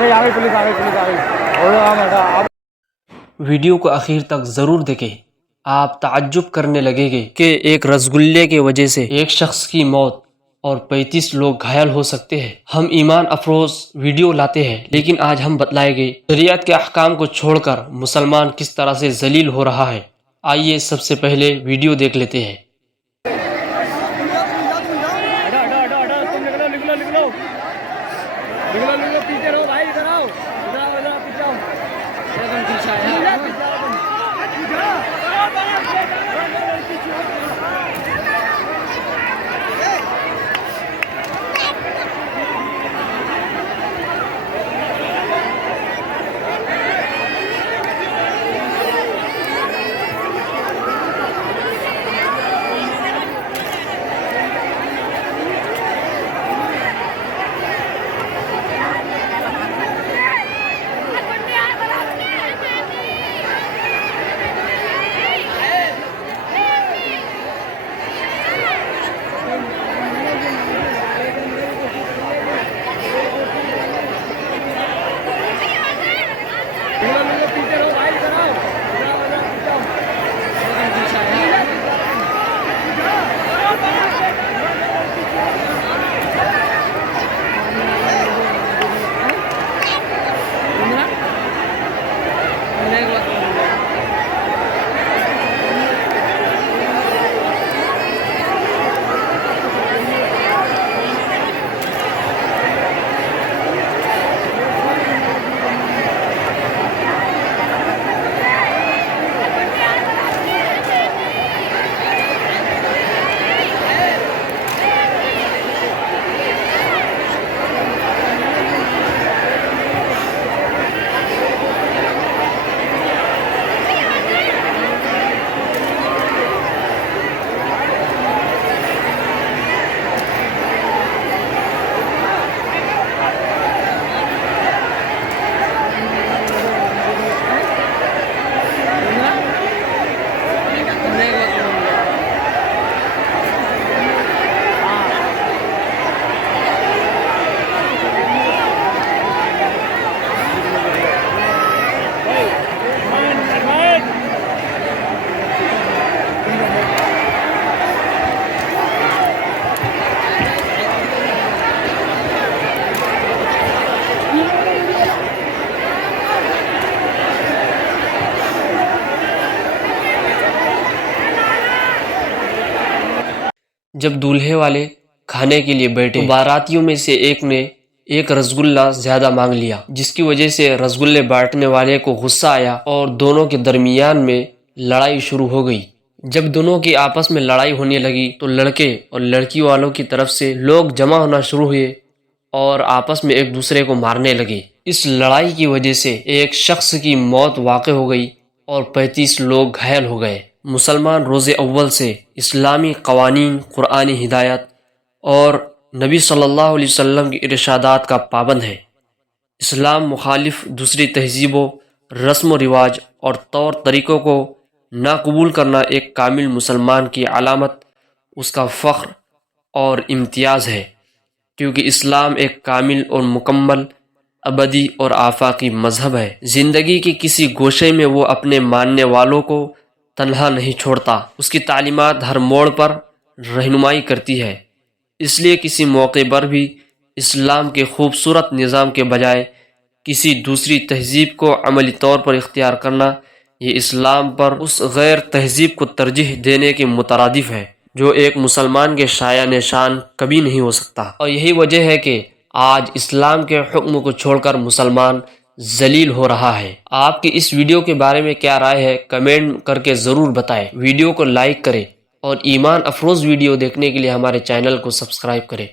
गई पुलिस आ गई। वीडियो को आखिर तक ज़रूर देखें। आप ताज्जुब करने लगेंगे कि एक रसगुल्ले की वजह से एक शख्स की मौत और 35 लोग घायल हो सकते हैं। हम ईमान अफरोज वीडियो लाते हैं, लेकिन आज हम बतलाएंगे शरीयत के अहकाम को छोड़कर मुसलमान किस तरह से जलील हो रहा है। आइए सबसे पहले वीडियो देख लेते हैं। पीछे रहो भाई, इधर आओ, पीछे आओ। पीछे आया जब दूल्हे वाले खाने के लिए बैठे तो बारातियों में से एक ने एक रसगुल्ला ज्यादा मांग लिया, जिसकी वजह से रसगुल्ले बांटने वाले को गुस्सा आया और दोनों के दरमियान में लड़ाई शुरू हो गई। जब दोनों की आपस में लड़ाई होने लगी तो लड़के और लड़की वालों की तरफ से लोग जमा होना शुरू हुए और आपस में एक दूसरे को मारने लगे। इस लड़ाई की वजह से एक शख्स की मौत वाक़ हो गई और 35 लोग घायल हो गए। मुसलमान रोज़े अव्वल से इस्लामी क़वानीन, क़ुरानी हिदायत और नबी सल्लल्लाहु अलैहि वसल्लम की इरशादात का पाबंद है। इस्लाम मुखालिफ दूसरी तहजीबों, रस्म व रिवाज और तौर तरीक़ों को नाकबूल करना एक कामिल मुसलमान की अलामत, उसका फ़ख्र और इम्तियाज़ है, क्योंकि इस्लाम एक कामिल और मुकम्मल, अबदी और आफाकी मजहब है। ज़िंदगी के किसी गोशे में वो अपने मानने वालों को तन्हा नहीं छोड़ता, उसकी तालीमात हर मोड़ पर रहनुमाई करती है। इसलिए किसी मौके पर भी इस्लाम के खूबसूरत निज़ाम के बजाय किसी दूसरी तहजीब को अमली तौर पर इख्तियार करना, ये इस्लाम पर उस गैर तहजीब को तरजीह देने के मुतरादिफ है जो एक मुसलमान के शाया निशान कभी नहीं हो सकता। और यही वजह है कि आज इस्लाम के हुक्म को छोड़कर मुसलमान जलील हो रहा है। आपकी इस वीडियो के बारे में क्या राय है, कमेंट करके ज़रूर बताएं। वीडियो को लाइक करें और ईमान अफरोज़ वीडियो देखने के लिए हमारे चैनल को सब्सक्राइब करें।